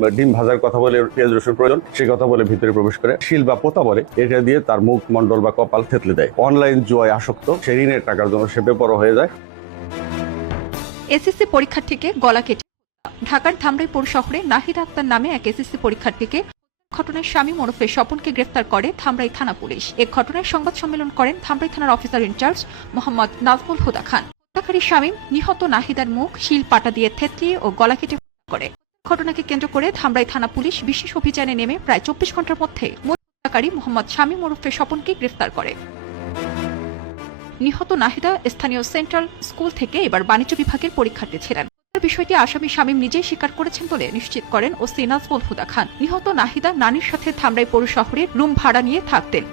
ডিম ভাজার কথা বলে পেঁয়াজ রসুন প্রয়োজন সেই কথা বলে ভিতরে প্রবেশ করে শিল বা পোতা বলে এটা দিয়ে তার মুখ মন্ডল বা কপাল থেতলে দেয়। অনলাইন জুয়ায় আসক্ত, সে ঋণের টাকার জন্য সে বেপরোয়া হয়ে যায়। এসএসসি পরীক্ষার্থীকে গলা কেটে ঢাকার ধামরাই পৌর শহরে নাহিদ আক্তার নামে এক এসএসসি পরীক্ষার্থীকে ঘটনায় শামীম ওরফে স্বপনকে গ্রেফতার করে ধামরাই থানা পুলিশ। এ ঘটনায় সংবাদ সম্মেলন করেন ধামরাই থানার অফিসার ইনচার্জ মোহাম্মদ নাজমুল হুদা খান। হত্যাকারী শামীম নিহত নাহিদার মুখ শিল পাটা দিয়ে থেতলিয়ে ও গলা কেটে হত্যা করে। ঘটনাকে কেন্দ্র করে ধামরাই থানা পুলিশ বিশেষ অভিযানে নেমে প্রায় 24 ঘন্টার মধ্যে মূল হত্যাকারী মোহাম্মদ শামীম ওরফে স্বপনকে গ্রেফতার করে। নিহত নাহিদা স্থানীয় সেন্ট্রাল স্কুল থেকে এবার বাণিজ্য বিভাগের পরীক্ষার্থী ছিলেন। বিষয়টি আসামি শামীম নিজেই স্বীকার করেছেন বলে নিশ্চিত করেন ওসি নাজমুল হুদা খান। নিহত নাহিদা নানির সাথে ধামরাই পৌর শহরে রুম ভাড়া নিয়ে থাকতেন।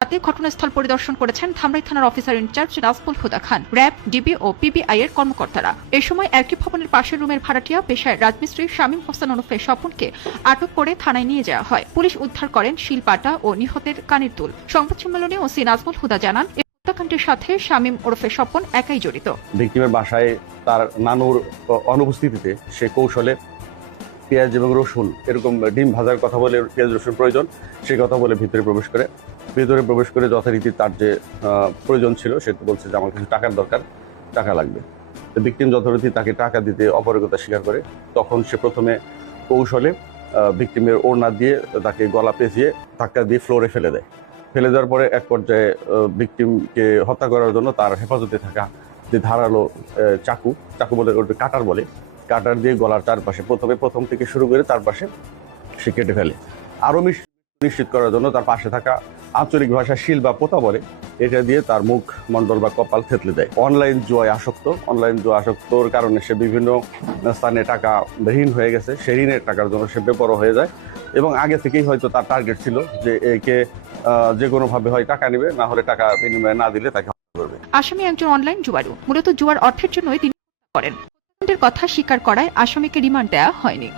রাতে ঘটনাস্থল পরিদর্শন করেছেন ধামরাই থানার অফিসার ইনচার্জ নাজমুল হুদা খান, র্যাব, ডিবি ও পিবিআই এর কর্মকর্তারা। এ সময় একই ভবনের পাশের রুমের ভাড়াটিয়া পেশায় রাজমিস্ত্রি শামীম হোসেন ওরফে স্বপনকে আটক করে থানায় নিয়ে যাওয়া হয়। পুলিশ উদ্ধার করেন শিলপাটা ও নিহতের কানের দুল। সংবাদ সম্মেলনে ওসি নাজমুল হুদা জানান, হত্যাকাণ্ডের সাথে শামীম ওরফে স্বপন একাই জড়িত। ভিকটিমের বাসায় তার নানুর অনুপস্থিতিতে সে কৌশলে পেঁয়াজ এবং রসুন এরকম ডিম ভাজার কথা বলে পেঁয়াজ রসুন প্রয়োজন সেই কথা বলে ভিতরে প্রবেশ করে যথারীতি তার যে প্রয়োজন ছিল সে বলছে যে আমার কিছু টাকার দরকার, টাকা লাগবে। ভিকটিম যথারীতি তাকে টাকা দিতে অপারগতা স্বীকার করে। তখন সে প্রথমে কৌশলে ভিকটিমের ওড়না দিয়ে তাকে গলা পেঁচিয়ে ধাক্কা দিয়ে ফ্লোরে ফেলে দেওয়ার পরে এক পর্যায়ে ভিকটিমকে হত্যা করার জন্য তার হেফাজতে থাকা যে ধারালো চাকু বলে কাটার দিয়ে গলার চারপাশে প্রথম থেকে শুরু করে চারপাশে সে কেটে ফেলে। আরও নিশ্চিত করার জন্য তার পাশে থাকা আঞ্চলিক ভাষা শিল বা পোতা বলে এটা দিয়ে তার মুখ মন্ডল বা কপাল থেতলে দেয়। অনলাইন জুয়া আসক্তর কারণে সে বিভিন্ন স্থানে টাকা ঋণ হয়ে গেছে, সে ঋণের টাকার জন্য সে বেপরোয়া হয়ে যায় এবং আগে থেকেই হয়তো তার টার্গেট ছিল যে একে যে কোনোভাবে হয় টাকা নেবে, না হলে টাকা বিনিময়ে না দিলে তাকে হত্যা করবে। আসামি একজন অনলাইন জুয়ারু, মূলত জুয়ার অর্থের জন্যই তিনি করেন। কথা স্বীকার করায় আসামিকে রিমান্ড দেওয়া হয়নি।